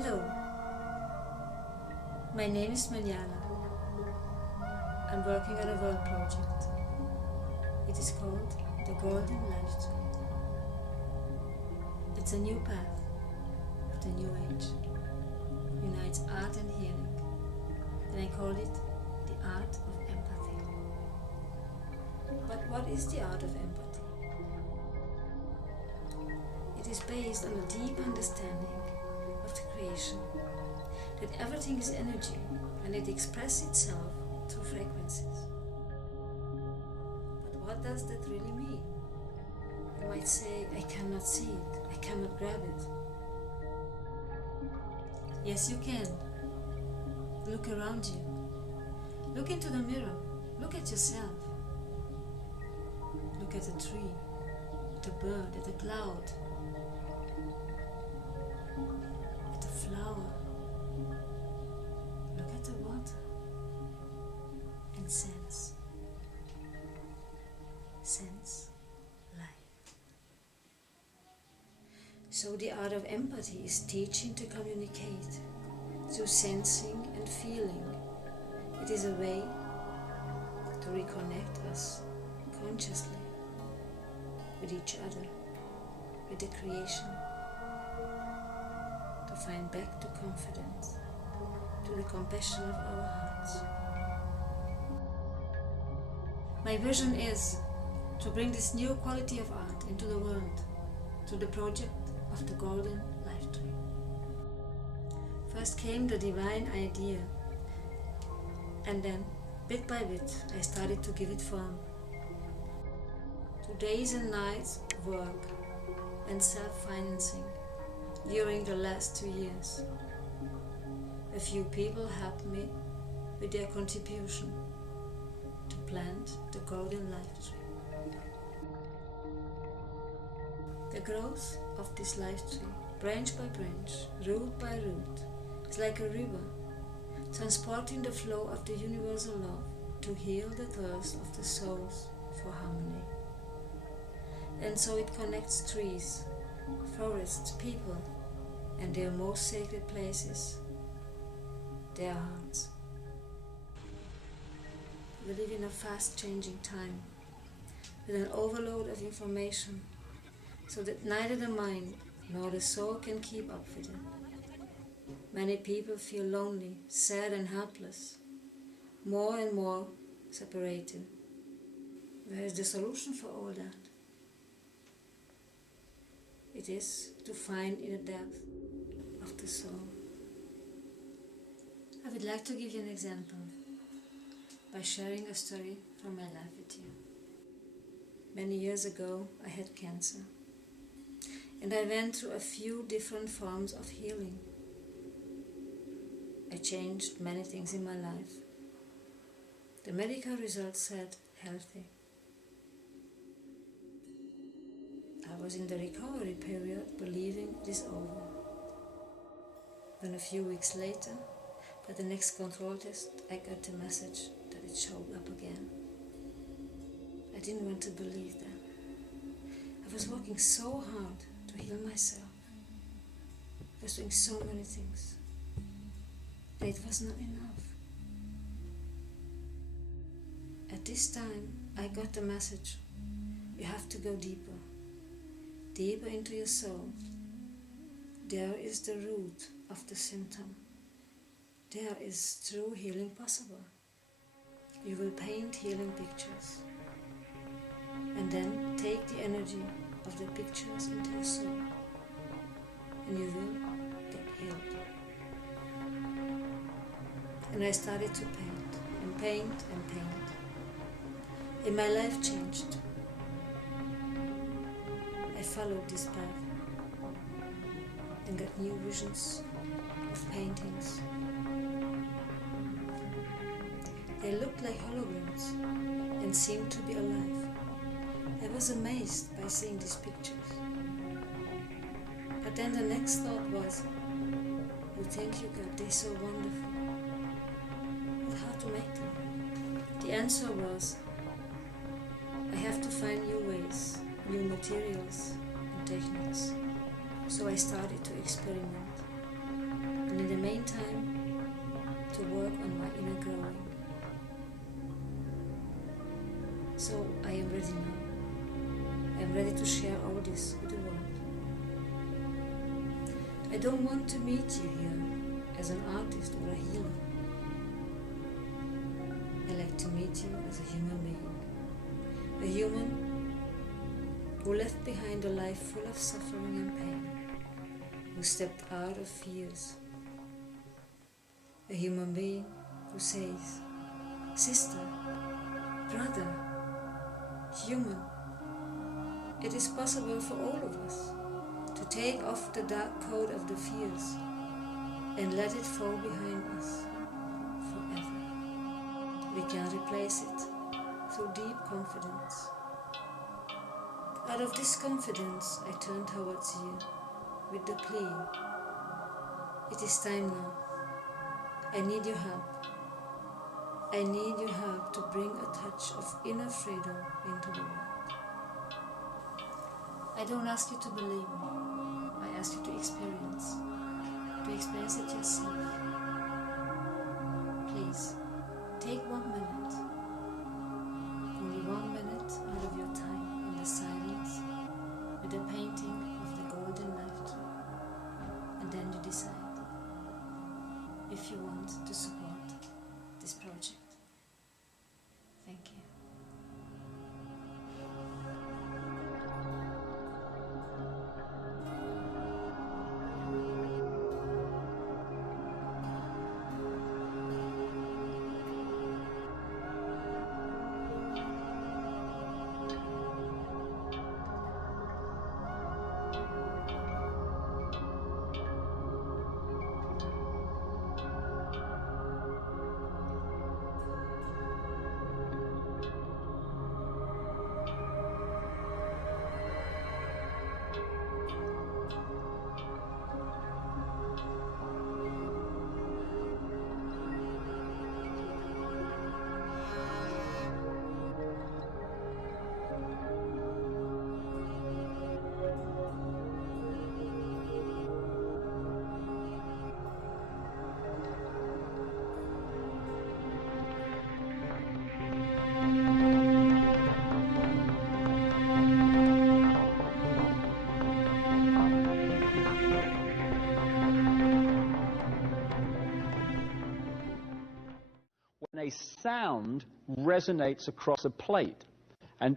Hello, my name is Smoenjala. I'm working on a world project. It is called the Golden Lifetree. It's a new path of the new age. Unites art and healing, and I call it the art of empathy. But what is the art of empathy? It is based on a deep understanding of the creation, that everything is energy and it expresses itself through frequencies. But what does that really mean? You might say, I cannot see it, I cannot grab it. Yes, you can. Look around you. Look into the mirror. Look at yourself. Look at the tree, at the bird, at the cloud, at the flower. Look at the water and sense. Sense life. So the art of empathy is teaching to communicate through sensing and feeling. It is a way to reconnect us consciously with each other, with the creation, to find back to confidence, to the compassion of our hearts. My vision is to bring this new quality of art into the world through the project of the Golden Lifetree. First came the divine idea, and then, bit by bit, I started to give it form. To days and nights of work and self-financing during the last 2 years. A few people helped me with their contribution to plant the Golden Lifetree. The growth of this life tree, branch by branch, root by root, is like a river, transporting the flow of the universal love to heal the thirst of the souls for harmony. And so it connects trees, forests, people, and their most sacred places, their hearts. We live in a fast-changing time, with an overload of information, so that neither the mind nor the soul can keep up with it. Many people feel lonely, sad and helpless, more and more separated. Where is the solution for all that? It is to find in the depth of the soul. I would like to give you an example by sharing a story from my life with you. Many years ago I had cancer, and I went through a few different forms of healing. I changed many things in my life. The medical results said healthy. I was in the recovery period, believing it is over. Then a few weeks later, by the next control test, I got the message that it showed up again. I didn't want to believe that. I was working so hard to heal myself. I was doing so many things, and it was not enough. At this time, I got the message, you have to go deeper, deeper into your soul. There is the root of the symptom. There is true healing possible. You will paint healing pictures, and then take the energy of the pictures into your soul, and you will get healed. And I started to paint, and paint, and paint. And my life changed. I followed this path and got new visions of paintings. They looked like holograms and seemed to be alive. I was amazed by seeing these pictures. But then the next thought was, oh, thank you God, they're so wonderful. But how to make them? The answer was, I have to find new ways, new materials and techniques. So I started to experiment. and in the meantime to work on my inner growing. So I am ready now. I am ready to share all this with the world. I don't want to meet you here as an artist or a healer. I like to meet you as a human being. A human who left behind a life full of suffering and pain, who stepped out of fears. A human being who says, sister, brother, human, it is possible for all of us to take off the dark coat of the fears and let it fall behind us forever. We can replace it through deep confidence. Out of this confidence, I turn towards you with the plea, it is time now. I need your help. I need your help to bring a touch of inner freedom into the world. I don't ask you to believe me. I ask you to experience it yourself. Please, take 1 minute, only 1 minute out of your time in the silence with a painting of the Golden Lifetree, and then you decide if you want to support this project. Thank you. A sound resonates across a plate and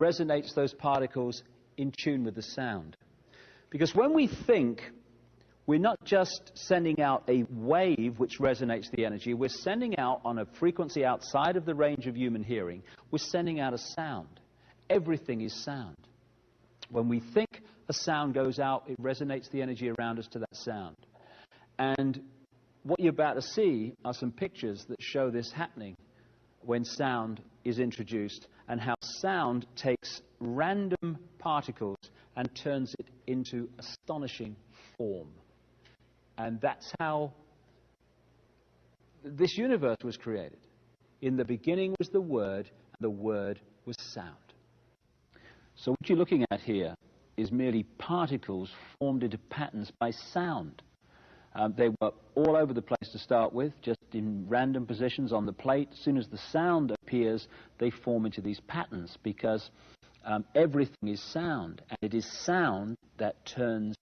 resonates those particles in tune with the sound. Because when we think, we're not just sending out a wave which resonates the energy, we're sending out on a frequency outside of the range of human hearing, we're sending out a sound. Everything is sound. When we think, a sound goes out, it resonates the energy around us to that sound. And what you're about to see are some pictures that show this happening when sound is introduced, and how sound takes random particles and turns it into astonishing form. And that's how this universe was created. In the beginning was the Word, and the Word was sound. So what you're looking at here is merely particles formed into patterns by sound. They were all over the place to start with, just in random positions on the plate. As soon as the sound appears, they form into these patterns, because everything is sound, and it is sound that turns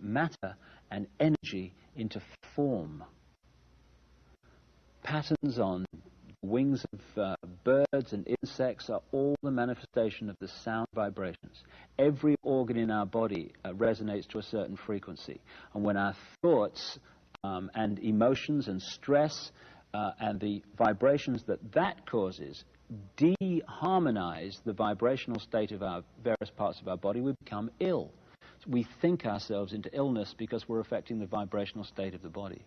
matter and energy into form. Patterns on wings of birds and insects are all the manifestation of the sound vibrations. Every organ in our body resonates to a certain frequency. And when our thoughts and emotions and stress and the vibrations that causes de-harmonize the vibrational state of our various parts of our body, we become ill. We think ourselves into illness because we're affecting the vibrational state of the body.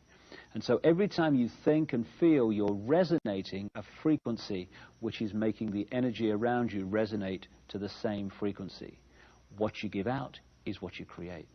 And so every time you think and feel, you're resonating a frequency which is making the energy around you resonate to the same frequency. What you give out is what you create.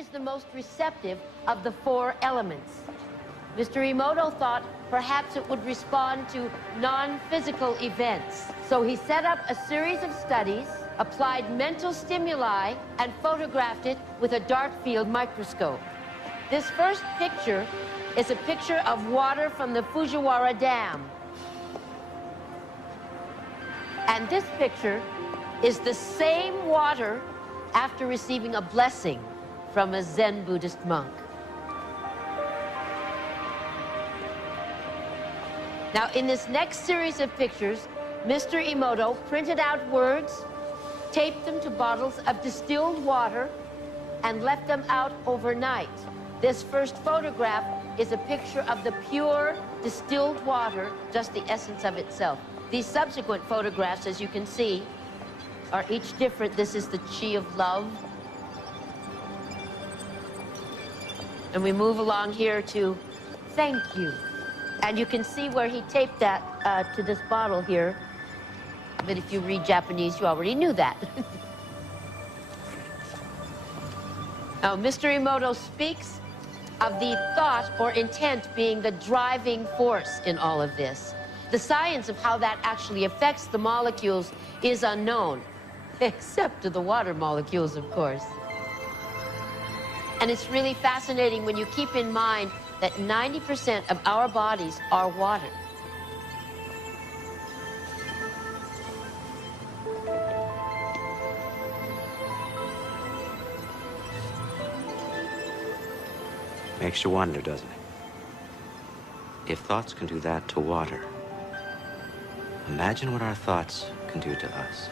is the most receptive of the four elements. Mr. Emoto thought perhaps it would respond to non-physical events. So he set up a series of studies, applied mental stimuli, and photographed it with a dark field microscope. This first picture is a picture of water from the Fujiwara Dam. And this picture is the same water after receiving a blessing from a Zen Buddhist monk. Now, in this next series of pictures, Mr. Emoto printed out words, taped them to bottles of distilled water, and left them out overnight. This first photograph is a picture of the pure distilled water, just the essence of itself. These subsequent photographs, as you can see, are each different. This is the chi of love. And we move along here to thank you. And you can see where he taped that to this bottle here. But if you read Japanese, you already knew that. Now, Mr. Emoto speaks of the thought or intent being the driving force in all of this. The science of how that actually affects the molecules is unknown, except to the water molecules, of course. And it's really fascinating when you keep in mind that 90% of our bodies are water. Makes you wonder, doesn't it? If thoughts can do that to water, imagine what our thoughts can do to us.